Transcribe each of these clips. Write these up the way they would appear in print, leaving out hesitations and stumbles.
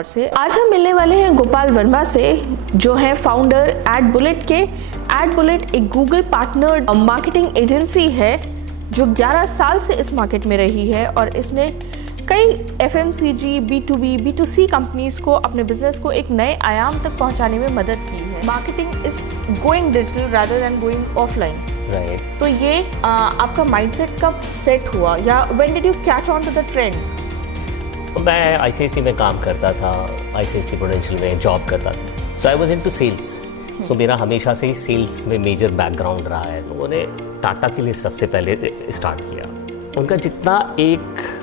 और से आज हम मिलने वाले हैं गोपाल वर्मा से, जो हैं फाउंडर एडबुलेट के। एडबुलेट एक गूगल पार्टनर मार्केटिंग एजेंसी है जो 11 साल से इस मार्केट में रही है और इसने कई FMCG, B2B, B2C कंपनीज को अपने बिजनेस को एक नए आयाम तक पहुंचाने में मदद की है। Marketing is going digital rather than going offline. Right. तो ये आपका माइंडसेट कब सेट हुआ या when did you catch on to the trend? मैं ICICI में काम करता था, ICICI प्रूडेंशियल में जॉब करता था। So I was into sales. सो मेरा हमेशा से ही सेल्स में मेजर बैकग्राउंड रहा है। तो उन्होंने टाटा के लिए सबसे पहले स्टार्ट किया। उनका जितना एक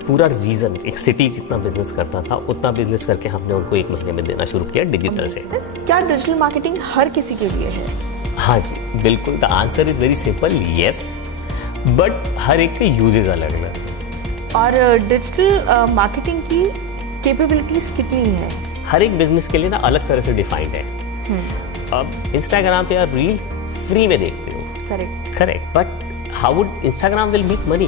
पूरा रीजन, एक सिटी जितना बिजनेस करता था, उतना बिजनेस करके हमने उनको 1 महीने में देना शुरू किया डिजिटल से। क्या डिजिटल मार्केटिंग हर किसी के लिए है? हाँ जी, बिल्कुल। The answer is very simple, yes. But हर एक के यूजेस अलग अलग हैं। और डिजिटल मार्केटिंग की कैपेबिलिटीज कितनी है? हर एक बिजनेस के लिए ना अलग तरह से डिफाइंड है। अब इंस्टाग्राम पे आप रील फ्री में देखते हो, correct, but how would Instagram will make money?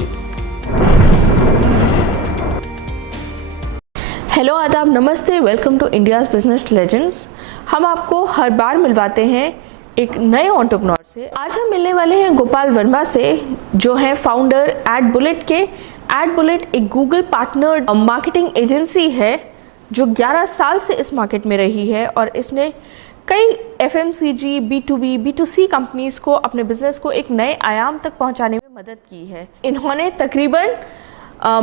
Hello, आदाब, नमस्ते, welcome to India's business legends. हम आपको हर बार मिलवाते हैं एक नए एंटरप्रेन्योर से। आज हम मिलने वाले हैं गोपाल वर्मा से, जो हैं फाउंडर एडबुलेट के। एडबुलेट एक गूगल पार्टनर मार्केटिंग एजेंसी है जो 11 साल से इस मार्केट में रही है और इसने कई FMCG, B2B, B2C कंपनीज को अपने बिजनेस को एक नए आयाम तक पहुंचाने में मदद की है। इन्होंने तकरीबन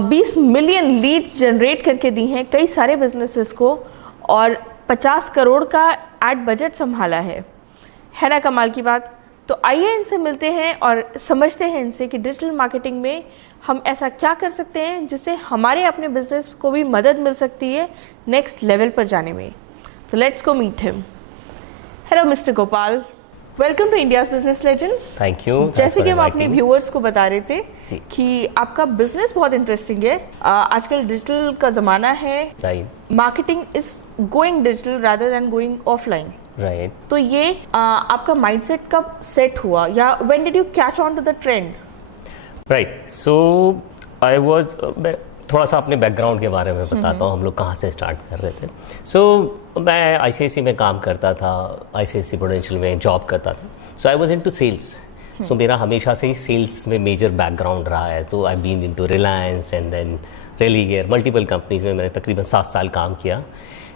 20 मिलियन लीड्स जनरेट करके दी हैं कई सारे बिजनेसेस को और 50 करोड़ का एड बजट संभाला है ना कमाल की बात? तो आइए इनसे मिलते हैं और समझते हैं इनसे कि डिजिटल मार्केटिंग में हम ऐसा क्या कर सकते हैं जिससे हमारे अपने बिजनेस को भी मदद मिल सकती है नेक्स्ट लेवल पर जाने में। तो let's go meet him. Hello mister Gopal, welcome to India's business legends. Thank you. जैसे कि हम अपने व्यूअर्स को बता रहे थे कि आपका बिजनेस बहुत इंटरेस्टिंग है। आजकल डिजिटल का ज़माना है, marketing is going digital rather than going offline. Right. तो ये आपका माइंडसेट कब सेट हुआ या when did you catch on to the trend? Right. So I was, थोड़ा सा अपने बैकग्राउंड के बारे में बताता हूँ, हम लोग कहाँ से स्टार्ट कर रहे थे। सो मैं ICICI में काम करता था, ICICI प्रूडेंशियल में जॉब करता था। So I was into sales. सो मेरा हमेशा से ही सेल्स में मेजर बैकग्राउंड रहा है। तो I been into Reliance and then Religare, multiple companies में मैंने तकरीबन 7 साल काम किया।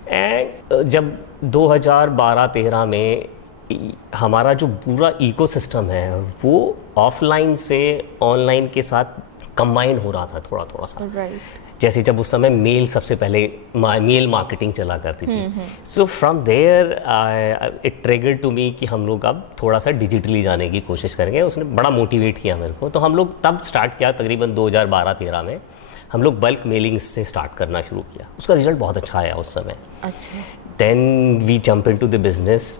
एंड जब 2012-13 में हमारा जो पूरा इकोसिस्टम है वो ऑफलाइन से ऑनलाइन के साथ कंबाइन हो रहा था थोड़ा सा। जैसे जब उस समय मेल सबसे पहले मेल मार्केटिंग चला करती थी। So from there it triggered to me कि हम लोग अब थोड़ा सा डिजिटली जाने की कोशिश करेंगे। उसने बड़ा मोटिवेट किया मेरे को। तो हम लोग तब स्टार्ट किया, तकरीबन 2012-13 में हम लोग बल्क मेलिंग से स्टार्ट करना शुरू किया। उसका रिजल्ट बहुत अच्छा आया उस समय। Then we jump into the business,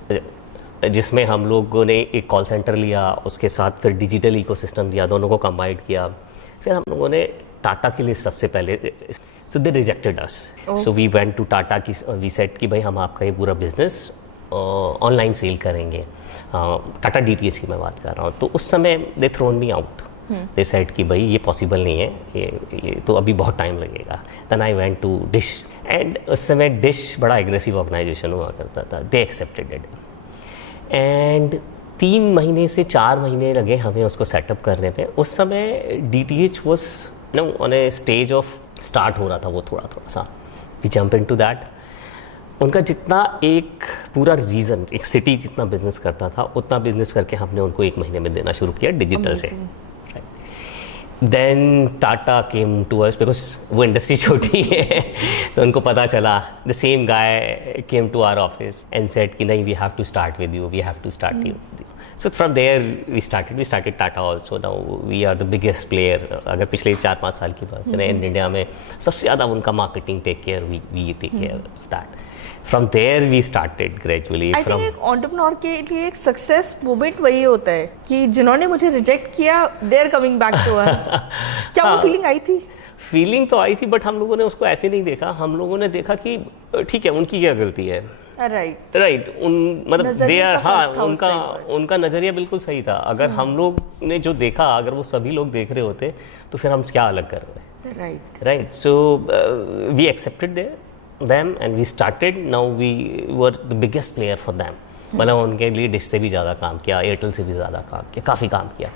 जिसमें हम लोगों ने एक कॉल सेंटर लिया, उसके साथ फिर डिजिटल इकोसिस्टम लिया, दोनों को कंबाइन किया। फिर हम लोगों ने टाटा के लिए सबसे पहले, so they rejected us. So we went to Tata की, वी सेड कि भाई हम आपका ये पूरा बिजनेस ऑनलाइन सेल करेंगे। टाटा DTH की मैं बात कर रहा हूँ। तो उस समय they thrown me out. They said कि भाई ये पॉसिबल नहीं है, ये तो अभी बहुत टाइम लगेगा। Then I went to Dish, and उस समय डिश बड़ा एग्रेसिव ऑर्गेनाइजेशन हुआ करता था। दे एक्सेप्टेड इट एंड 3 महीने से 4 महीने लगे हमें उसको सेटअप करने पे। उस समय DTH was on a stage of start हो रहा था वो थोड़ा सा। We jump into that. उनका जितना एक पूरा रीजन, एक सिटी जितना बिजनेस करता था, उतना बिजनेस करके हमने उनको 1 महीने में देना शुरू किया डिजिटल से। Then Tata came to us, because वो इंडस्ट्री छोटी है तो उनको पता चला। The same guy came to our office and said कि नहीं, we have to start with you, we have to start you. So from there we started Tata also. Now we are the biggest player. अगर पिछले 4-5 साल की बात करें, in India में सबसे ज़्यादा उनका marketing take care, we take care of that. From there we started gradually. I think एक एंटरप्रेन्योर के लिए एक सक्सेस मोमेंट वही होता है कि जिन्होंने मुझे रिजेक्ट किया, they are coming back to us. क्या वो फीलिंग आई थी? फीलिंग तो आई थी, बट हम लोगों ने उसको ऐसे नहीं देखा। हम लोगों ने देखा कि ठीक है, उनकी क्या गलती है। राइट। मतलब दे आर, हाँ, उनका नज़रिया बिल्कुल सही था। अगर हम लोग ने जो देखा, अगर वो सभी लोग देख रहे होते तो फिर हम क्या अलग कर रहे हैं। Right. So we accepted there them and we started. Now we were the biggest player for them. मतलब उनके लिए डिश से भी ज़्यादा काम किया, एयरटेल से भी ज़्यादा काम किया, काफ़ी काम किया.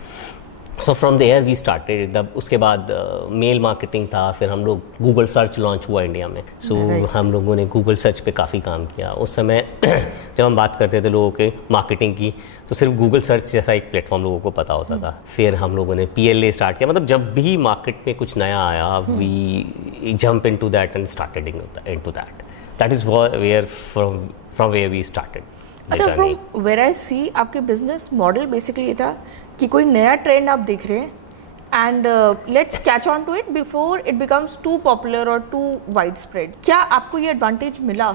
So from there we started. तब उसके बाद मेल मार्केटिंग था, फिर हम लोग गूगल सर्च लॉन्च हुआ इंडिया में. सो हम लोगों ने गूगल सर्च पे काफ़ी काम किया. उस समय जब हम बात करते थे लोगों के मार्केटिंग की, तो सिर्फ गूगल सर्च जैसा एक प्लेटफॉर्म लोगों को पता होता था. फिर हम लोगों ने PLA स्टार्ट किया. मतलब जब भी मार्केट में कुछ नया आया, we jump into that and started into that. That is where from where we started. अच्छा, फ्रॉम वेयर आई सी आपके बिजनेस मॉडल बेसिकली ये था कि कोई नया ट्रेंड आप देख रहे हैं and let's catch on to it before it becomes too popular और टू वाइड स्प्रेड. क्या आपको ये एडवांटेज मिला?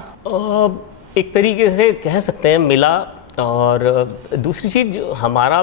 एक तरीके से कह सकते हैं मिला. और दूसरी चीज़ हमारा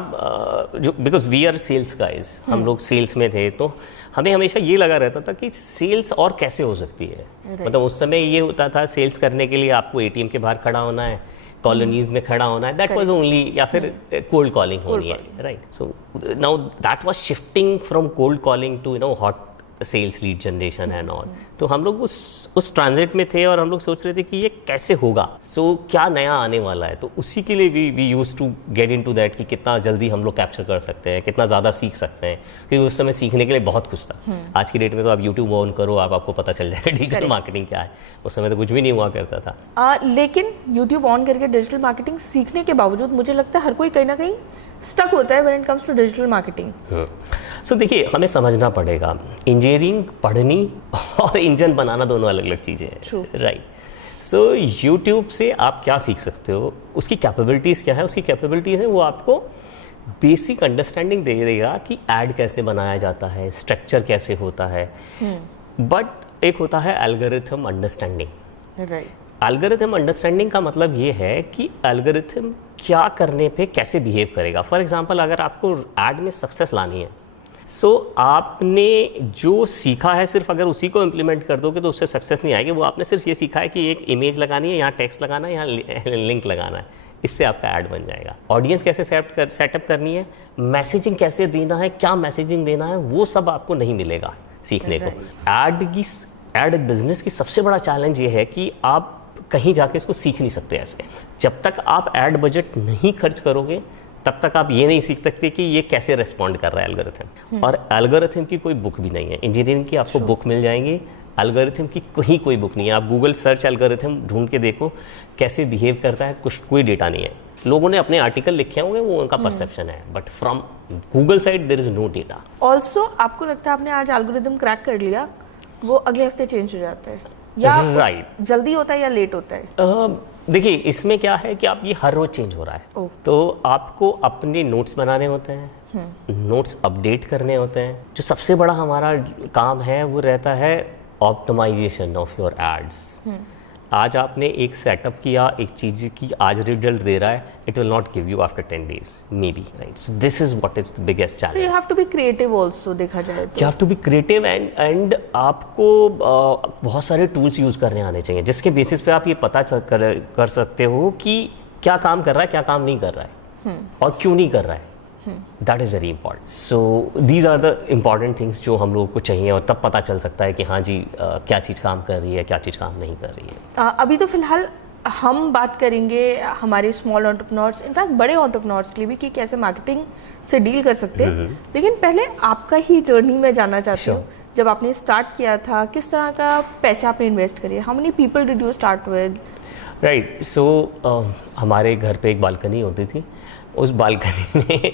जो because we are sales guys, हम लोग सेल्स में थे, तो हमें हमेशा ये लगा रहता था कि सेल्स और कैसे हो सकती है. मतलब उस समय ये होता था सेल्स करने के लिए आपको ATM के बाहर खड़ा होना है, कॉलोनीज में खड़ा होना है, दैट वाज ओनली, या फिर कोल्ड कॉलिंग होनी है, right. So now that was shifting from cold calling to hot sales lead generation and all. तो हम लोग उस ट्रांजिट में थे और हम लोग सोच रहे थे कि ये कैसे होगा, सो क्या नया आने वाला है. तो उसी के लिए we use to get into that कि कितना जल्दी हम लोग कैप्चर कर सकते हैं, कितना ज़्यादा सीख सकते हैं, क्योंकि उस समय सीखने के लिए बहुत कुछ था. आज की डेट में तो आप यूट्यूब ऑन करो, आपको पता चल जाएगा डिजिटल मार्केटिंग क्या है. उस समय तो कुछ भी नहीं हुआ करता था. लेकिन यूट्यूब ऑन करके डिजिटल मार्केटिंग सीखने के बावजूद मुझे लगता है हर कोई कहीं ना कहीं स्टक होता है when it comes to digital marketing. So देखिए, हमें समझना पड़ेगा इंजीनियरिंग पढ़नी और इंजन बनाना दोनों अलग अलग चीज़ें हैं, राइट. सो यूट्यूब से आप क्या सीख सकते हो, उसकी कैपेबिलिटीज़ क्या है. उसकी कैपेबिलिटीज़ है वो आपको बेसिक अंडरस्टैंडिंग दे देगा कि ऐड कैसे बनाया जाता है, स्ट्रक्चर कैसे होता है. बट एक होता है algorithm understanding. Right. Algorithm understanding का मतलब ये है कि एल्गोरिथम क्या करने पे कैसे बिहेव करेगा. फॉर एग्जांपल, अगर आपको ऐड में सक्सेस लानी है, सो आपने जो सीखा है सिर्फ अगर उसी को इम्प्लीमेंट कर दोगे तो उससे सक्सेस नहीं आएगी. वो आपने सिर्फ ये सीखा है कि एक इमेज लगानी है, यहाँ टेक्स्ट लगाना है, यहाँ लिंक लगाना है, इससे आपका ऐड बन जाएगा. ऑडियंस कैसे सेटअप करनी है, मैसेजिंग कैसे देना है, क्या मैसेजिंग देना है, वो सब आपको नहीं मिलेगा सीखने को. ऐड बिजनेस की सबसे बड़ा चैलेंज ये है कि आप कहीं जाके इसको सीख नहीं सकते ऐसे. जब तक आप ऐड बजट नहीं खर्च करोगे तब तक आप ये नहीं सीख सकते कि ये कैसे रिस्पॉन्ड कर रहा है एल्गोरिथम. और एल्गोरिथम की कोई बुक भी नहीं है. इंजीनियरिंग की आपको बुक मिल जाएंगी, एल्गोरिथम की कहीं कोई बुक नहीं है. आप गूगल सर्च एल्गोरिथम ढूंढ के देखो कैसे बिहेव करता है, कुछ कोई डेटा नहीं है. लोगों ने अपने आर्टिकल लिखे होंगे, वो उनका परसेप्शन है, but from Google side there is no data. Also आपको लगता है आपने आज एल्गोरिथम क्रैक कर लिया, वो अगले हफ्ते चेंज हो जाता है, या राइट जल्दी होता है या लेट होता है? देखिए, इसमें क्या है कि आप ये हर रोज चेंज हो रहा है. तो आपको अपने नोट्स बनाने होते हैं, नोट्स अपडेट करने होते हैं. जो सबसे बड़ा हमारा काम है वो रहता है ऑप्टिमाइजेशन ऑफ योर एड्स. आज आपने एक सेटअप किया, एक चीज़ की आज रिजल्ट दे रहा है, it will not give you after 10 days maybe, right. So this is what is the biggest challenge. So you have to be creative also, देखा जाए तो you have to be creative and आपको बहुत सारे tools use करने आने चाहिए जिसके बेसिस पे आप ये पता कर सकते हो कि क्या काम कर रहा है, क्या काम नहीं कर रहा है, और क्यों नहीं कर रहा है. That is very important. So these are the important things जो हम लोगों को चाहिए, और तब पता चल सकता है कि हाँ जी क्या चीज़ काम कर रही है, क्या चीज़ काम नहीं कर रही है. अभी तो फिलहाल हम बात करेंगे हमारे स्मॉल एंटरप्रेन्योर्स, इनफैक्ट बड़े एंटरप्रेन्योर्स के लिए भी, कि कैसे मार्केटिंग से डील कर सकते हैं. लेकिन पहले आपका ही जर्नी में जानना चाहती हूँ. जब आपने स्टार्ट किया था, किस तरह का पैसे आपने इन्वेस्ट करिए, how many people did you start with? Right. So हमारे घर पे एक बालकनी होती थी. उस बालकनी में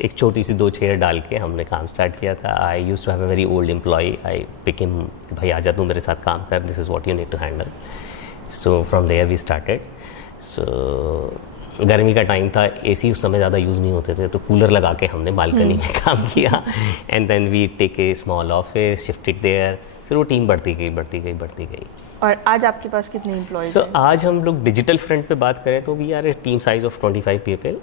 एक छोटी सी 2 चेयर डाल के हमने काम स्टार्ट किया था. I used to have a very old employ. I pick him, भाई आजा तू मेरे साथ काम कर, this is what you need to handle. So from there we started. So गर्मी का टाइम था, AC उस समय ज़्यादा यूज़ नहीं होते थे, तो कूलर लगा के हमने बालकनी में काम किया. And then we take a small office, shifted there. फिर वो टीम बढ़ती गई. और आज आपके पास कितने एम्प्लॉयज हैं? आज हम लोग डिजिटल फ्रंट पे बात करें तो we are a team size of 25 people.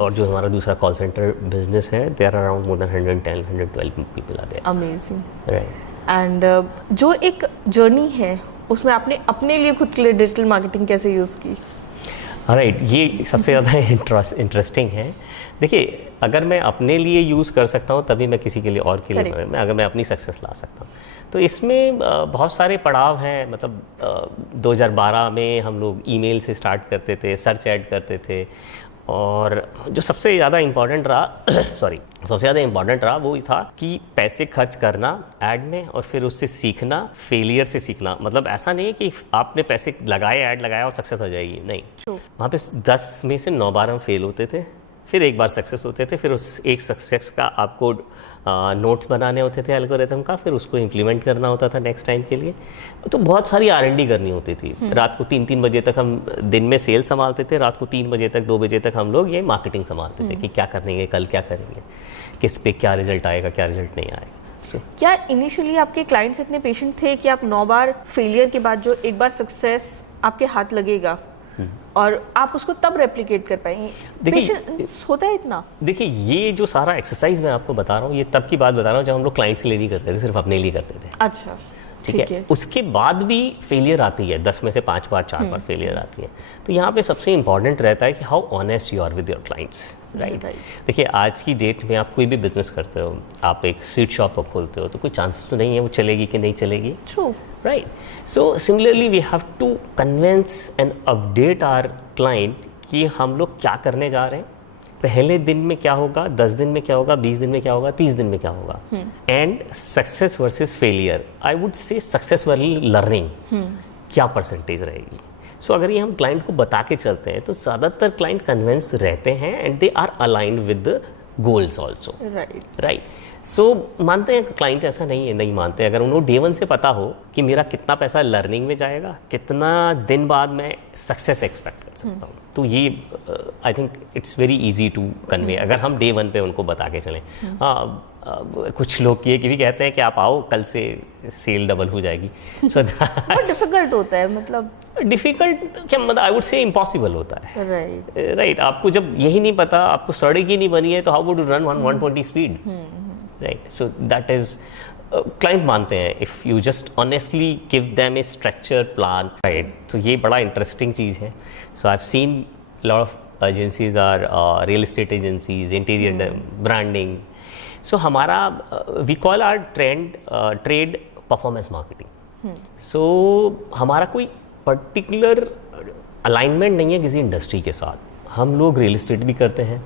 और जो हमारा दूसरा कॉल सेंटर बिजनेस है, there are around more than 112 people are there. Amazing. Right. And जो एक जर्नी है उसमें आपने अपने लिए खुद के लिए डिजिटल मार्केटिंग कैसे यूज़ की? राइट, ये सबसे ज़्यादा इंटरेस्टिंग है। देखिए, अगर मैं अपने लिए यूज़ कर सकता हूँ तभी मैं किसी के लिए और के लिए अगर मैं अपनी सक्सेस ला सकता हूँ। तो इसमें बहुत सारे पड़ाव हैं। मतलब 2012 में हम लोग ईमेल से स्टार्ट करते थे, सर्च ऐड करते थे, और जो सबसे ज़्यादा इम्पॉर्टेंट रहा सबसे ज़्यादा इम्पॉर्टेंट रहा वो था कि पैसे खर्च करना ऐड में और फिर उससे सीखना, फेलियर से सीखना। मतलब ऐसा नहीं है कि आपने पैसे लगाए, ऐड लगाया और सक्सेस हो जाएगी, नहीं। वहाँ पे 10 में से 9 बार हम फेल होते थे, फिर एक बार सक्सेस होते थे, फिर उस एक सक्सेस का आपको नोट्स बनाने होते थे एल्गोरिथम का, फिर उसको इम्प्लीमेंट करना होता था नेक्स्ट टाइम के लिए। तो बहुत सारी R&D करनी होती थी। रात को 3-3 बजे तक हम दिन में सेल संभालते थे, रात को 3 बजे तक 2 बजे तक हम लोग ये मार्केटिंग संभालते थे कि क्या करेंगे, कल क्या करेंगे, किस पे क्या रिजल्ट आएगा, क्या रिजल्ट नहीं आएगा। क्या इनिशियली आपके क्लाइंट्स इतने पेशेंट थे कि आप 9 बार फेलियर के बाद जो एक बार सक्सेस आपके हाथ लगेगा और आप उसको तब रेप्लिकेट कर पाएंगे? पेशेंस होता है इतना? देखिए, ये जो सारा एक्सरसाइज मैं आपको बता रहा हूँ, ये तब की बात बता रहा हूँ जब हम लोग क्लाइंट्स के लिए नहीं करते थे, सिर्फ अपने लिए करते थे। अच्छा, ठीक है। उसके बाद भी फेलियर आती है, 10 में से 5 बार 4 बार फेलियर आती है। तो यहाँ पे सबसे इंपॉर्टेंट रहता है कि how honest you are with your clients, right. देखिए, आज की डेट में आप कोई भी बिजनेस करते हो, आप एक स्वीट शॉप खोलते हो, तो कोई चांसेस तो नहीं है वो चलेगी कि नहीं चलेगी। True, right? So similarly we have to convince and update our client कि हम लोग क्या करने जा रहे हैं, पहले दिन में क्या होगा, 10 दिन में क्या होगा, 20 दिन में क्या होगा, 30 दिन में क्या होगा। And success versus failure, I would say success वाली लर्निंग क्या परसेंटेज रहेगी। सो अगर ये हम क्लाइंट को बता के चलते हैं तो ज़्यादातर क्लाइंट कन्विंस रहते हैं and they are aligned with the goals also, right. So मानते हैं क्लाइंट, ऐसा नहीं मानते। अगर उन्होंने डे 1 से पता हो कि मेरा कितना पैसा लर्निंग में जाएगा, कितना दिन बाद मैं सक्सेस एक्सपेक्ट कर सकता हूँ, तो ये I think it's very easy to convey अगर हम डे 1 पे उनको बता के चलें। कुछ लोग ये भी कहते हैं कि आप आओ, कल से सेल डबल हो जाएगी। सो डिफिकल्ट होता है, मतलब डिफिकल्ट क्या, मतलब आई वुड से इम्पॉसिबल होता है, राइट। आपको जब यही नहीं पता, आपको सड़क ही नहीं बनी है, तो how would you run 120 speed, right. So that is client मानते हैं if you just honestly give them a structure plan, right. तो ये बड़ा इंटरेस्टिंग चीज़ है। So I have seen lot of agencies are real estate agencies, interior branding. So हमारा we call our trade performance marketing. So हमारा कोई particular alignment नहीं है किसी इंडस्ट्री के साथ। हम लोग रियल एस्टेट भी करते हैं,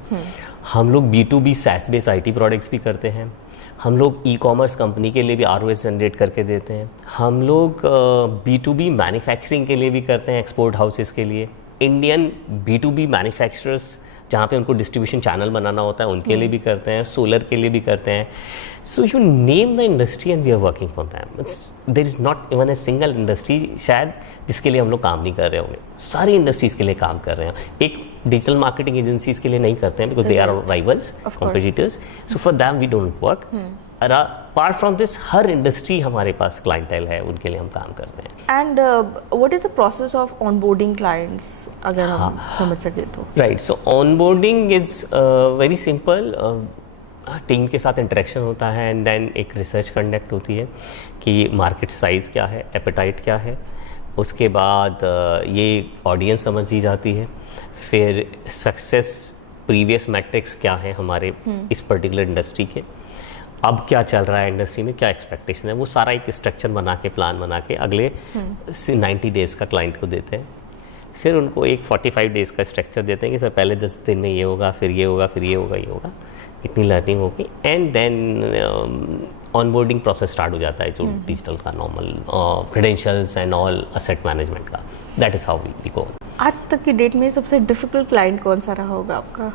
हम लोग B2B SaaS based IT products भी करते हैं, हम लोग ई-कॉमर्स कंपनी के लिए भी ROS जनरेट करके देते हैं, हम लोग B2B मैन्युफैक्चरिंग के लिए भी करते हैं, एक्सपोर्ट हाउसेस के लिए, इंडियन B2B मैन्युफैक्चरर्स जहाँ पे उनको डिस्ट्रीब्यूशन चैनल बनाना होता है उनके लिए भी करते हैं, सोलर के लिए भी करते हैं। So you name the industry and we are working for them. There is not even a single industry शायद जिसके लिए हम लोग काम नहीं कर रहे होंगे, सारी इंडस्ट्रीज़ के लिए काम कर रहे हैं। एक डिजिटल मार्केटिंग एजेंसीज के लिए नहीं करते हैं because they are rivals, competitors, so for them we don't work. Apart from this हर इंडस्ट्री हमारे पास क्लाइंटेल है, उनके लिए हम काम करते हैं। And what is the process of onboarding clients, अगर हम समझ सके तो? Right, so onboarding is very simple. Team के साथ इंटरेक्शन होता है एंड देन एक रिसर्च कंडक्ट होती है कि मार्केट साइज़ क्या है, एपेटाइट क्या है, उसके बाद ये ऑडियंस समझ ली जाती है, फिर सक्सेस प्रीवियस मैट्रिक्स क्या है हमारे इस पर्टिकुलर इंडस्ट्री के, अब क्या चल रहा है इंडस्ट्री में, क्या एक्सपेक्टेशन है, वो सारा एक स्ट्रक्चर बना के, प्लान बना के अगले 90 डेज़ का क्लाइंट को देते हैं। फिर उनको एक 45 डेज़ का स्ट्रक्चर देते हैं कि सर पहले 10 दिन में ये होगा, फिर ये होगा, फिर ये होगा, ये होगा, इतनी लर्निंग होगी and then onboarding process start हो जाता है जो डिजिटल का normal credentials and all asset management का। That is how we go. आज तक की डेट में सबसे डिफिकल्ट क्लाइंट कौन सा रहा होगा आपका?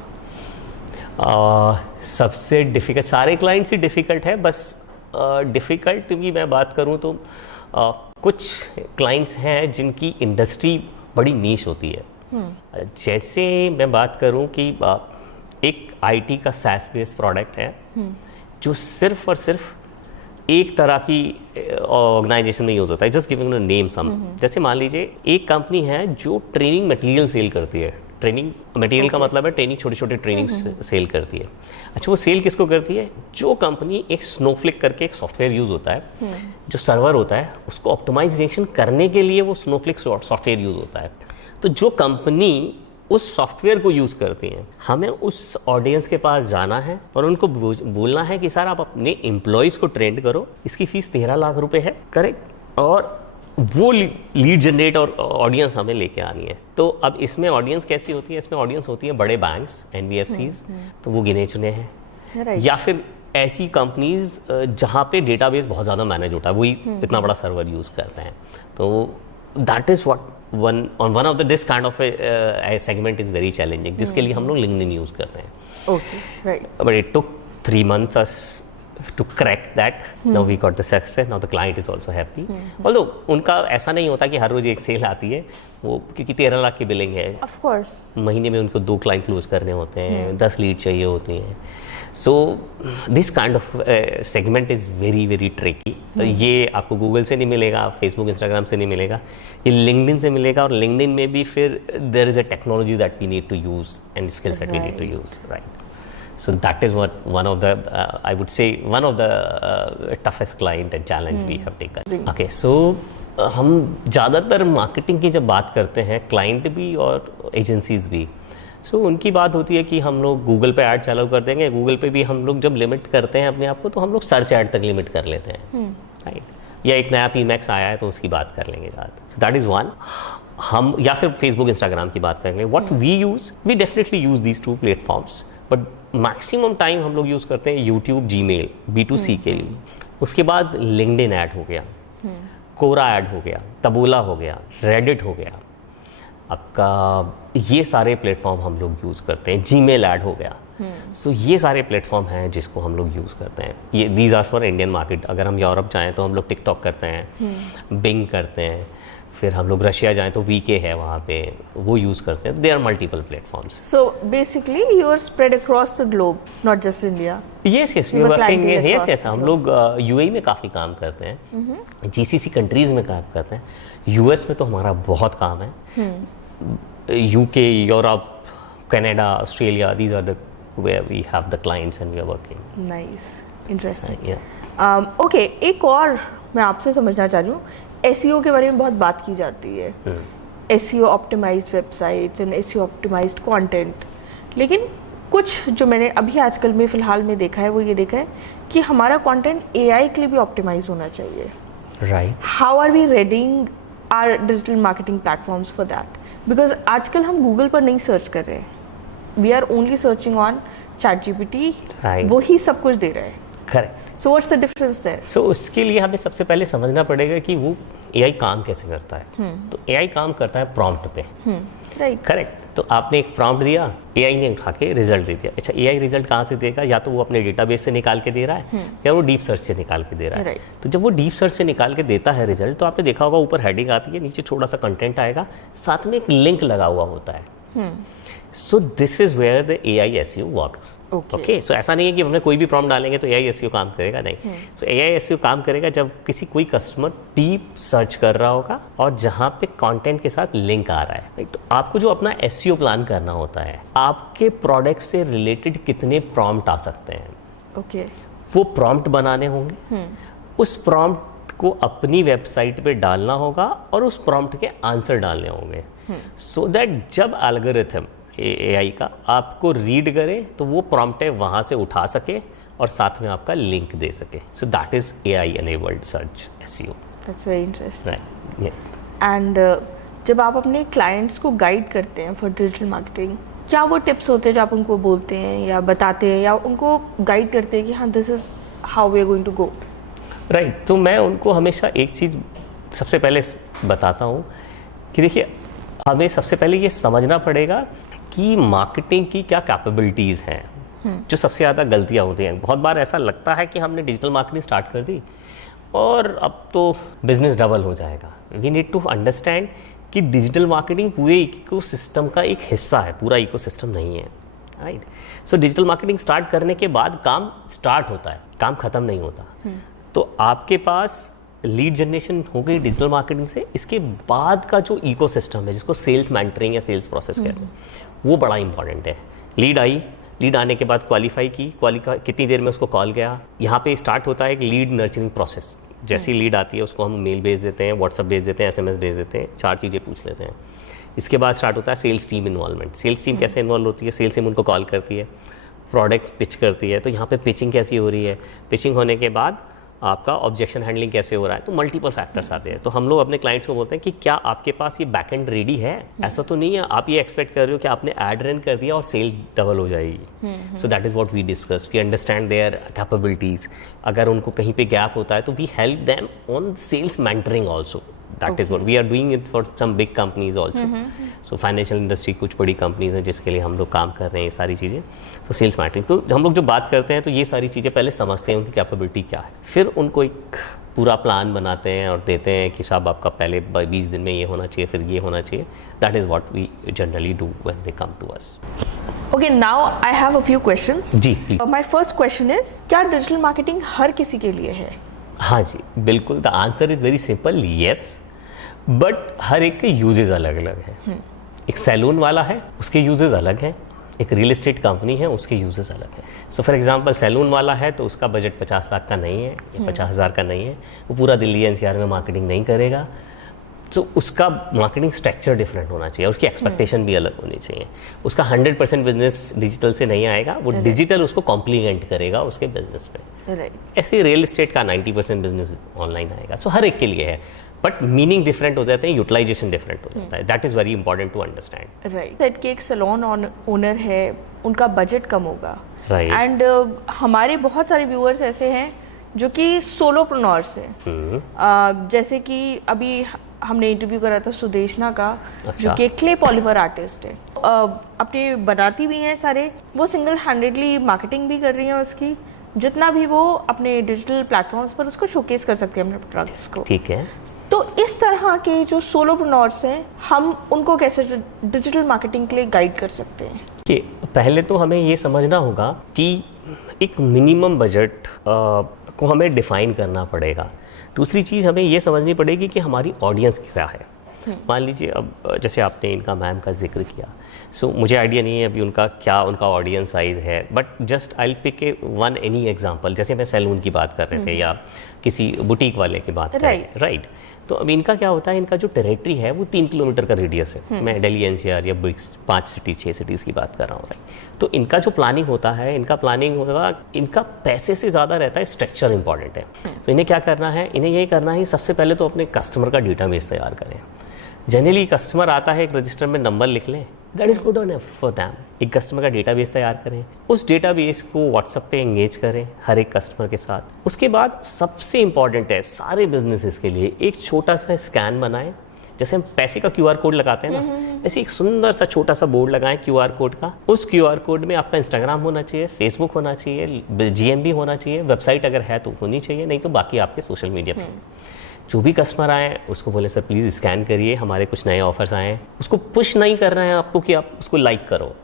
सबसे डिफ़िकल्ट, सारे क्लाइंट्स ही डिफ़िकल्ट है, बस डिफ़िकल्ट की मैं बात करूँ तो कुछ क्लाइंट्स हैं जिनकी इंडस्ट्री बड़ी नीश होती है। जैसे मैं बात करूँ कि एक IT का SaaS बेस्ड प्रोडक्ट है जो सिर्फ और सिर्फ एक तरह की ऑर्गेनाइजेशन में यूज़ होता है। जस्ट गिविंग नेम सम, जैसे मान लीजिए एक कंपनी है जो ट्रेनिंग मटेरियल सेल करती है। ट्रेनिंग मटेरियल का मतलब है ट्रेनिंग, छोटे छोटे ट्रेनिंग सेल करती है। अच्छा, वो सेल किसको करती है? जो कंपनी एक स्नोफ्लिक करके एक सॉफ्टवेयर यूज़ होता है, जो सर्वर होता है उसको ऑप्टिमाइजेशन करने के लिए वो स्नोफ्लिक सॉफ्टवेयर यूज़ होता है। तो जो कंपनी उस सॉफ्टवेयर को यूज़ करती हैं, हमें उस ऑडियंस के पास जाना है और उनको बोलना है कि सर आप अपने एम्प्लॉयज़ को ट्रेंड करो, इसकी फ़ीस 13 लाख रुपए है, करेक्ट, और वो लीड जनरेट और ऑडियंस हमें लेके आनी है। तो अब इसमें ऑडियंस कैसी होती है? इसमें ऑडियंस होती है बड़े बैंक्स, NBFCs, तो वो गिने चुने हैं, या फिर ऐसी कंपनीज जहाँ पे डेटाबेस बहुत ज़्यादा मैनेज होता है, वही इतना बड़ा सर्वर यूज़ करते हैं। तो that is what one of the this kind of segment is very challenging, जिसके लिए हम लोग लिंक्डइन यूज़ करते हैं। Okay, right. But it took 3 months us to crack that. Now we got the success. Now the client is also happy. Although उनका ऐसा नहीं होता कि हर रोज एक सेल आती है, वो क्योंकि 13 लाख की बिलिंग है, ऑफ कोर्स महीने में उनको 2 क्लाइंट क्लोज करने होते हैं, 10 लीड चाहिए होती हैं। So this kind of segment is very very tricky. ये आपको गूगल से नहीं मिलेगा, फेसबुक इंस्टाग्राम से नहीं मिलेगा, ये लिंक्डइन से मिलेगा, और लिंक्डइन में भी फिर there is a technology that we need to use and skills that we need to use, right. So that is what one of the I would say one of the toughest client and challenge we have taken. Okay, so हम ज़्यादातर marketing की जब बात करते हैं, client भी और agencies भी, सो उनकी बात होती है कि हम लोग गूगल पे ऐड चालू कर देंगे। गूगल पे भी हम लोग जब लिमिट करते हैं अपने आप को, तो हम लोग सर्च ऐड तक लिमिट कर लेते हैं, राइट। या एक नया PMax आया है तो उसकी बात कर लेंगे ज़्यादा। So that is one. हम या फिर फेसबुक इंस्टाग्राम की बात करेंगे। What we use, we definitely use these 2 platforms, but maximum time हम लोग यूज़ करते हैं यूट्यूब, जीमेल, B2C के लिए। उसके बाद लिंक्डइन ऐड हो गया, कोरा ऐड हो गया, तबोला हो गया, रेडिट हो गया आपका, ये सारे प्लेटफॉर्म हम लोग यूज़ करते हैं। जीमेल ऐड हो गया। सो ये सारे प्लेटफॉर्म हैं जिसको हम लोग यूज़ करते हैं। ये these are for Indian market. अगर हम यूरोप जाएँ तो हम लोग टिकटॉक करते हैं, बिंग करते हैं, फिर हम लोग रशिया जाएं तो VK है वहाँ पे, वो यूज़ करते हैं। There are multiple platforms. So basically you are spread across the globe, not just India. Yes we working, yes हम लोग UAE में काफ़ी काम करते हैं, GCC कंट्रीज़ में काम करते हैं, US में तो हमारा बहुत काम है, UK, Europe, Canada, Australia, these are the where we have the clients and we are working. Nice, interesting. Okay, एक और मैं आपसे समझना चाह रही हूँ, SEO के बारे में बहुत बात की जाती है, SEO optimised websites and SEO optimised content, लेकिन कुछ जो मैंने अभी आजकल में फ़िलहाल में देखा है वो ये देखा है कि हमारा कंटेंट AI के लिए भी ऑप्टिमाइज होना चाहिए, right. How are we reading our digital marketing platforms for that? Because आजकल हम गूगल पर नहीं सर्च कर रहे हैं, we are only searching on ChatGPT, वो ही सब कुछ दे रहा है, correct. So what's the difference there? So उसके लिए हमें सबसे पहले समझना पड़ेगा कि वो AI काम कैसे करता है। तो AI काम करता है प्रॉम्प्ट पे, राइट, करेक्ट। तो आपने एक प्रॉम्प्ट दिया, AI ने उठा के रिजल्ट दे दिया। अच्छा, AI रिजल्ट कहाँ से देगा? या तो वो अपने डेटाबेस से निकाल के दे रहा है, या वो डीप सर्च से निकाल के दे रहा है। तो जब वो डीप सर्च से निकाल के देता है रिजल्ट, तो आपने देखा होगा ऊपर हेडिंग आती है, नीचे छोटा सा कंटेंट आएगा, साथ में एक लिंक लगा हुआ होता है। So this is where the AI SEO works. Okay, so ऐसा नहीं है कि हमने कोई भी प्रॉम्प्ट डालेंगे तो AI SEO काम करेगा, नहीं। सो AI SEO काम करेगा जब कोई कस्टमर डीप सर्च कर रहा होगा और जहाँ पे कंटेंट के साथ लिंक आ रहा है। तो आपको जो अपना SEO प्लान करना होता है, आपके प्रोडक्ट से रिलेटेड कितने प्रॉम्प्ट आ सकते हैं, ओके, वो प्रॉम्प्ट बनाने होंगे, उस प्रॉम्प्ट को अपनी वेबसाइट पे डालना होगा और उस प्रॉम्प्ट के आंसर डालने होंगे, सो दैट जब एल्गोरिथम AI का आपको रीड करे तो वो प्रॉम्प्ट है वहाँ से उठा सके और साथ में आपका लिंक दे सके। सो that is AI enabled search SEO. That's very interesting. Right. Yes. And जब आप अपने क्लाइंट्स को गाइड करते हैं फॉर डिजिटल मार्केटिंग, क्या वो टिप्स होते हैं जो आप उनको बोलते हैं या बताते हैं या उनको गाइड करते हैं कि हाँ this is how we are going to go? Right, तो मैं उनको हमेशा एक चीज़ सबसे पहले बताता हूँ कि देखिए, हमें सबसे पहले ये समझना पड़ेगा कि मार्केटिंग की क्या कैपेबिलिटीज़ हैं। जो सबसे ज़्यादा गलतियाँ होती हैं, बहुत बार ऐसा लगता है कि हमने डिजिटल मार्केटिंग स्टार्ट कर दी और अब तो बिजनेस डबल हो जाएगा। वी नीड टू अंडरस्टैंड कि डिजिटल मार्केटिंग पूरे इकोसिस्टम का एक हिस्सा है, पूरा इकोसिस्टम नहीं है, right. So digital marketing start करने के बाद काम स्टार्ट होता है, काम ख़त्म नहीं होता। तो आपके पास लीड जनरेशन हो गई डिजिटल मार्केटिंग से, इसके बाद का जो इकोसिस्टम है जिसको सेल्स मेंटरिंग या सेल्स प्रोसेस कहते हैं, वो बड़ा इंपॉर्टेंट है। लीड आई, लीड आने के बाद क्वालिफाई की, कितनी देर में उसको कॉल गया, यहाँ पे स्टार्ट होता है एक लीड नर्चरिंग प्रोसेस। जैसी लीड आती है उसको हम मेल भेज देते हैं, व्हाट्सअप भेज देते हैं, SMS भेज देते हैं, 4 चीज़ें पूछ लेते हैं। इसके बाद स्टार्ट होता है sales team involvement. Sales team कैसे इन्वॉल्व होती है? सेल्स टीम उनको कॉल करती है, प्रोडक्ट्स पिच करती है, तो यहाँ पे पिचिंग कैसी हो रही है, पिचिंग होने के बाद आपका ऑब्जेक्शन हैंडलिंग कैसे हो रहा है, तो मल्टीपल फैक्टर्स आते हैं। तो हम लोग अपने क्लाइंट्स को बोलते हैं कि क्या आपके पास ये बैकएंड रेडी है? ऐसा तो नहीं है आप ये एक्सपेक्ट कर रहे हो कि आपने ऐड रन कर दिया और सेल डबल हो जाएगी। So that is what we discuss, we understand their capabilities. अगर उनको कहीं पे गैप होता है तो we help them on sales mentoring also. That is what we are doing it for some big companies also. So financial industry कुछ बड़ी companies हैं जिसके लिए हम लोग काम कर रहे हैं ये सारी चीज़ें। So sales marketing, तो हम लोग जो बात करते हैं तो ये सारी चीज़ें पहले समझते हैं उनकी कैपेबिलिटी क्या है, फिर उनको एक पूरा प्लान बनाते हैं और देते हैं कि साहब आपका पहले 20 दिन में ये होना चाहिए, फिर ये होना चाहिए। That is what we generally do when they come to us. Okay, now I have a few questions. जी please. My first question is, क्या डिजिटल मार्केटिंग हर किसी के लिए है? हाँ जी बिल्कुल, the answer is very simple, yes, but हर एक के यूजेस अलग अलग हैं। एक सैलून वाला है उसके यूजेस अलग हैं, एक रियल एस्टेट कंपनी है उसके यूजेस अलग हैं। सो फॉर एग्जांपल सैलून वाला है तो उसका बजट 50 लाख का नहीं है या 50,000 का नहीं है, वो पूरा दिल्ली एनसीआर में मार्केटिंग नहीं करेगा। तो उसका मार्केटिंग स्ट्रक्चर डिफरेंट होना चाहिए, उसकी एक्सपेक्टेशन भी अलग होनी चाहिए। उसका 100% बिजनेस डिजिटल से नहीं आएगा, वो डिजिटल उसको कॉम्प्लीमेंट करेगा उसके बिजनेस में। ऐसे रियल एस्टेट का 90% बिजनेस ऑनलाइन आएगा। सो हर एक के लिए है, बट मीनिंग डिफरेंट हो जाते हैं, यूटिलाइजेशन डिफरेंट हो जाता है। That is very important to understand. Right, set कि एक सैलून ओनर है, उनका बजट कम होगा, राइट, एंड हमारे बहुत सारे व्यूअर्स ऐसे हैं जो कि सोलोप्रेन्योर्स हैं। जैसे कि अभी हमने इंटरव्यू करा था सुदेशना का, जो कि क्ले पॉलीमर आर्टिस्ट है। अपने बनाती भी हैं सारे, वो सिंगल हैंडेडली मार्केटिंग भी कर रही हैं उसकी, जितना भी वो अपने डिजिटल प्लेटफॉर्म्स पर उसको शोकेस कर सकते हैं अपने प्रोडक्ट्स को। ठीक है। तो इस तरह के जो सोलोप्रेन्योर्स हैं, हम उनको कैसे डिजिटल मार्केटिंग के लिए गाइड कर सकते हैं? कि पहले तो हमें ये समझना होगा कि एक मिनिमम बजट को हमें डिफाइन करना पड़ेगा। दूसरी चीज़ हमें ये समझनी पड़ेगी कि हमारी ऑडियंस क्या है। मान लीजिए अब जैसे आपने इनका मैम का जिक्र किया, सो मुझे आइडिया नहीं है अभी उनका ऑडियंस साइज़ है, but just I will pick one any example. जैसे मैं सैलून की बात कर रहे थे या किसी बुटीक वाले की बात कर रहे हैं, राइट। तो अब इनका क्या होता है, इनका जो टेरिटरी है वो 3 किलोमीटर का रेडियस है। मैं दिल्ली एनसीआर या 5 सिटीज़ 6 सिटीज़ की बात कर रहा हूँ, राइट। तो इनका जो प्लानिंग होता है, इनका पैसे से ज़्यादा रहता है स्ट्रक्चर इंपॉर्टेंट है। तो इन्हें क्या करना है, इन्हें ये करना है सबसे पहले तो अपने कस्टमर का डेटाबेस तैयार करें। जनरली कस्टमर आता है, एक रजिस्टर में नंबर लिख लें, that is good enough for them. एक कस्टमर का डेटाबेस तैयार करें, उस डेटाबेस को व्हाट्सएप पे एंगेज करें हर एक कस्टमर के साथ। उसके बाद सबसे इम्पॉर्टेंट है सारे बिजनेसेस के लिए, एक छोटा सा स्कैन बनाएं। जैसे हम पैसे का QR कोड लगाते हैं ना, ऐसे एक सुंदर सा छोटा सा बोर्ड लगाएं QR कोड का। उस QR कोड में आपका इंस्टाग्राम होना चाहिए, फेसबुक होना चाहिए, GMB होना चाहिए, वेबसाइट अगर है तो होनी चाहिए, नहीं तो बाकी आपके सोशल मीडिया पे। जो भी कस्टमर आए उसको बोले सर प्लीज़ स्कैन करिए, हमारे कुछ नए ऑफर्स आए हैं। उसको पुश नहीं करना है आपको कि आप उसको लाइक करो,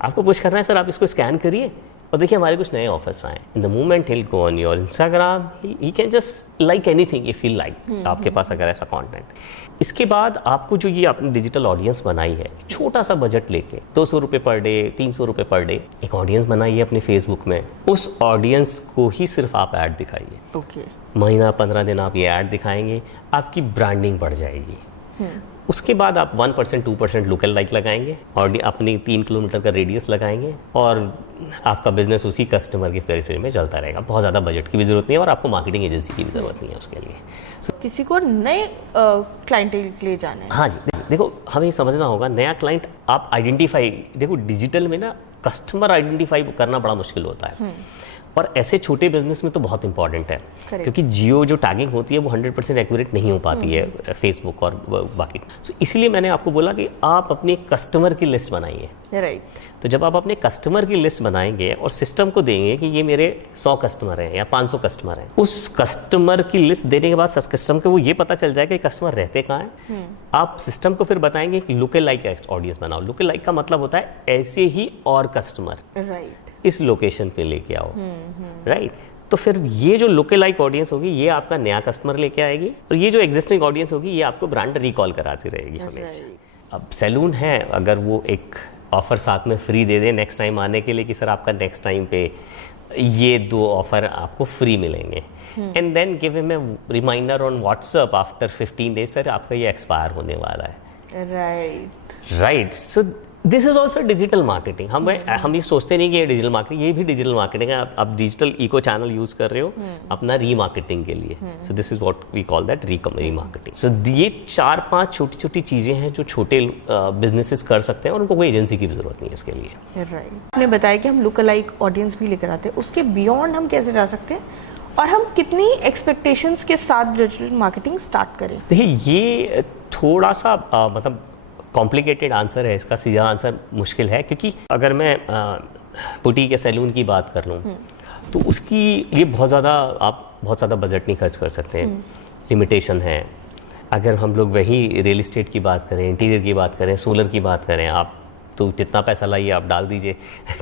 आपको पुश करना है सर आप इसको स्कैन करिए और देखिए हमारे कुछ नए ऑफर्स आए। In the moment he go on your Instagram, he can just like anything if he like, आपके पास अगर ऐसा कंटेंट। इसके बाद आपको जो ये आपने डिजिटल ऑडियंस बनाई है, छोटा सा बजट लेके 200 रुपये पर डे, 300 रुपये पर डे, एक ऑडियंस बनाइए अपने फेसबुक में। उस ऑडियंस को ही सिर्फ आप ऐड दिखाइए। ओके, महीना 15 दिन आप ये ऐड दिखाएंगे, आपकी ब्रांडिंग बढ़ जाएगी। उसके बाद आप 1% 2% लोकल लाइक लगाएंगे और अपनी 3 किलोमीटर का रेडियस लगाएंगे और आपका बिजनेस उसी कस्टमर के पेरिफेरी में चलता रहेगा। बहुत ज़्यादा बजट की भी ज़रूरत नहीं है और आपको मार्केटिंग एजेंसी की भी ज़रूरत नहीं है उसके लिए। किसी को नए क्लाइंटेल के लिए जाना है, हाँ जी, देखो हमें समझना होगा नया क्लाइंट आप आइडेंटिफाई, देखो डिजिटल में ना कस्टमर आइडेंटिफाई करना बड़ा मुश्किल होता है और ऐसे छोटे बिजनेस में तो बहुत इंपॉर्टेंट है, क्योंकि जियो जो टैगिंग होती है वो 100% एक्यूरेट नहीं हो पाती है फेसबुक और बाकी। सो इसलिए मैंने आपको बोला कि आप अपने कस्टमर की लिस्ट बनाइए, राइट। तो जब आप अपने कस्टमर की लिस्ट बनाएंगे और सिस्टम को देंगे कि ये मेरे 100 कस्टमर हैं या 500 कस्टमर हैं, उस कस्टमर की लिस्ट देने के बाद सिस्टम को वो ये पता चल जाएगा कि कस्टमर रहते कहाँ हैं। आप सिस्टम को फिर बताएंगे कि लोकल लाइक ऑडियंस बनाओ। लोकल लाइक का मतलब होता है ऐसे ही और कस्टमर, राइट, इस लोकेशन पे लेके आओ, राइट। तो फिर ये जो लोकल लाइक ऑडियंस होगी ये आपका नया कस्टमर लेके आएगी और ये जो एग्जिस्टिंग ऑडियंस होगी ये आपको ब्रांड रिकॉल कराती रहेगी हमेशा। अब सैलून है, अगर वो एक ऑफर साथ में फ्री दे दे नेक्स्ट टाइम आने के लिए कि सर आपका नेक्स्ट टाइम पे ये 2 ऑफर आपको फ्री मिलेंगे, and then give him a reminder on WhatsApp after 15 days, sir आपका ये एक्सपायर होने वाला है, right. So this is also digital marketing. हम ये सोचते नहीं कि ये डिजिटल मार्केटिंग, ये भी डिजिटल मार्केटिंग है. आप डिजिटल इको चैनल यूज कर रहे हो अपना रीमार्केटिंग के लिए. So this is what we call that remarketing. So ये 4-5 छोटी छोटी चीज़ें हैं जो छोटे बिजनेसेस कर सकते हैं और उनको कोई एजेंसी की भी जरूरत नहीं है इसके लिए. राइट. आपने बताया कि हम लुक अलाइक ऑडियंस भी लेकर आते हैं, उसके बियॉन्ड हम कैसे जा सकते हैं और हम कितनी एक्सपेक्टेशंस के साथ डिजिटल मार्केटिंग स्टार्ट करें? देखिए ये थोड़ा सा मतलब कॉम्प्लिकेटेड आंसर है, इसका सीधा आंसर मुश्किल है. क्योंकि अगर मैं बुटीक या सैलून की बात कर लूँ तो उसकी लिए आप बहुत ज़्यादा बजट नहीं खर्च कर सकते हैं. लिमिटेशन है. अगर हम लोग वही रियल इस्टेट की बात करें, इंटीरियर की बात करें, सोलर की बात करें, आप तो जितना पैसा लाइए आप डाल दीजिए,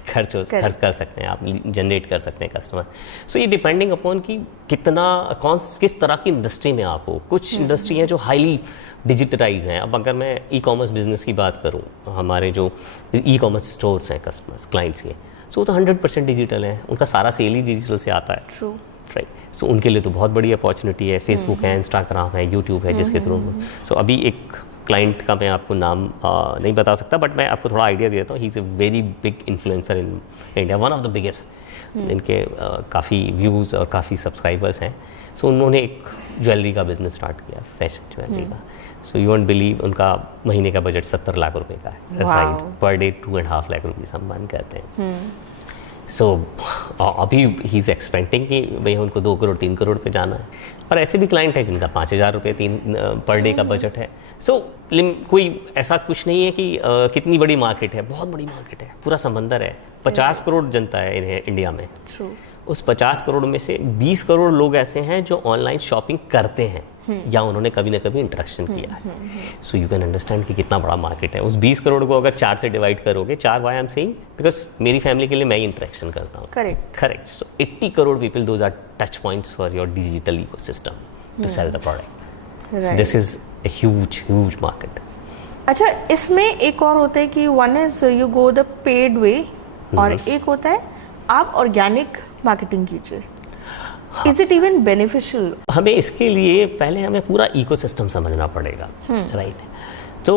खर्च कर सकते हैं, आप जनरेट कर सकते हैं कस्टमर. सो ये डिपेंडिंग अपॉन कि किस तरह की इंडस्ट्री में आप हो. कुछ इंडस्ट्री हैं जो हाईली डिजिटलाइज हैं. अब अगर मैं ई कॉमर्स बिजनेस की बात करूं, हमारे जो ई कॉमर्स स्टोर्स हैं कस्टमर्स क्लाइंट्स के, सो तो 100% डिजिटल है. उनका सारा सेल ही डिजिटल से आता है. ट्रू. राइट. सो उनके लिए तो बहुत बड़ी अपॉर्चुनिटी है. फेसबुक है, इंस्टाग्राम है, यूट्यूब है, जिसके थ्रू. सो अभी एक क्लाइंट का मैं आपको नाम नहीं बता सकता, बट मैं आपको थोड़ा आइडिया देता हूँ. He is a very big influencer in India, one of the biggest. इनके काफ़ी व्यूज़ और काफ़ी सब्सक्राइबर्स हैं. सो उन्होंने एक ज्वेलरी का बिजनेस स्टार्ट किया, फैशन ज्वेलरी का. सो यू वोंट बिलीव, उनका महीने का बजट 70 लाख रुपए का है. राइट. पर डे 2.5 लाख रुपये हम बंद करते हैं. सो अभी ही इज़ एक्सपेक्टिंग कि भैया उनको 2 करोड़ 3 करोड़ पे जाना है. और ऐसे भी क्लाइंट है जिनका 5,000 रुपये पर डे का बजट है. सो कोई ऐसा कुछ नहीं है कि कितनी बड़ी मार्केट है. बहुत बड़ी मार्केट है, पूरा समंदर है. 50 करोड़ जनता है इंडिया में. उस 50 करोड़ में से 20 करोड़ लोग ऐसे हैं जो ऑनलाइन शॉपिंग करते हैं या उन्होंने कभी ना कभी इंटरेक्शन किया है. सो यू कैन अंडरस्टैंड कि कितना बड़ा मार्केट है. उस 20 करोड़ को अगर 4 से डिवाइड करोगे, 4 why I am saying because मेरी फैमिली के लिए मैं ही इंटरेक्शन करता हूँ. Correct. So 80 crore people, those are touch points for your digital ecosystem to sell the product. This is a huge market. अच्छा, इसमें एक और होता है कि one is you go the paid way और एक होता है आप ऑर्गेनिक मार्केटिंग कीजिए. Is it even beneficial? हमें इसके लिए पहले हमें पूरा इकोसिस्टम समझना पड़ेगा. राइट. तो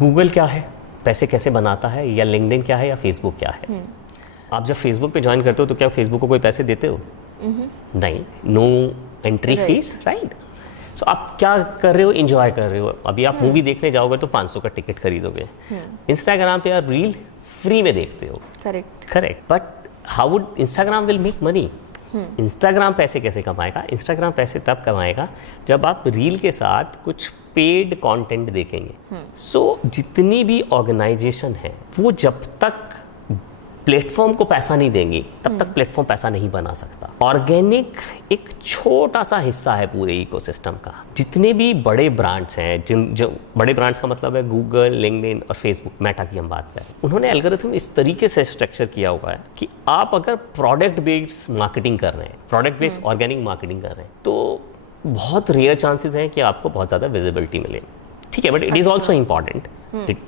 गूगल क्या है, पैसे कैसे बनाता है, या लिंक्डइन क्या है, या फेसबुक क्या है. आप जब फेसबुक पे ज्वाइन करते हो तो क्या फेसबुक को कोई पैसे देते हो? नहीं. No entry fees. राइट. सो आप क्या कर रहे हो, इंजॉय कर रहे हो. अभी आप मूवी देखने जाओगे तो 500 का टिकट खरीदोगे. इंस्टाग्राम पे आप रील फ्री में देखते हो. Correct. But how would Instagram will make money? Instagram पैसे कैसे कमाएगा? इंस्टाग्राम पैसे तब कमाएगा जब आप रील के साथ कुछ पेड कंटेंट देखेंगे. सो जितनी भी ऑर्गेनाइजेशन है वो जब तक प्लेटफॉर्म को पैसा नहीं देंगी तब तक प्लेटफॉर्म पैसा नहीं बना सकता. ऑर्गेनिक एक छोटा सा हिस्सा है पूरे इकोसिस्टम का. जितने भी बड़े ब्रांड्स हैं, जो बड़े ब्रांड्स का मतलब है गूगल, लिंक्डइन और फेसबुक, मेटा की हम बात करें, उन्होंने एल्गोरिथम इस तरीके से स्ट्रक्चर किया हुआ है कि आप अगर प्रोडक्ट बेस्ड मार्केटिंग कर रहे हैं, प्रोडक्ट बेस्ड ऑर्गेनिक मार्केटिंग कर रहे हैं, तो बहुत रेयर चांसेस हैं कि आपको बहुत ज़्यादा विजिबिलिटी मिले. ठीक है, but it is also important.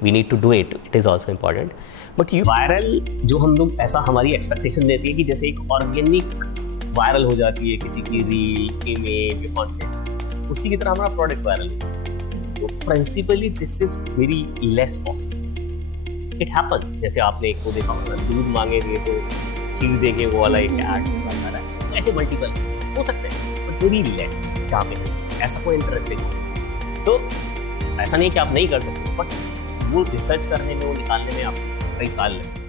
We need to do it. It is also important. But viral जो हम लोग ऐसा हमारी एक्सपेक्टेशन देती है कि जैसे एक ऑर्गेनिक वायरल हो जाती है किसी की रील, इमेज, कंटेंट, उसी की तरह हमारा प्रोडक्ट वायरल हो. तो principally this is very less possible. It happens. जैसे आपने एक को देखा होगा, दूध मांगे थे तो खीर देके वो वाला एक ऐड चलता रहा है. ऐसे मल्टीपल हो सकते हैं बट वेरी लेस जहाँ पे ऐसा कोई इंटरेस्टिंग हो. तो ऐसा नहीं कि आप नहीं कर सकते, बट वो रिसर्च करने में, वो निकालने में आप कई साल लग सकते हैं.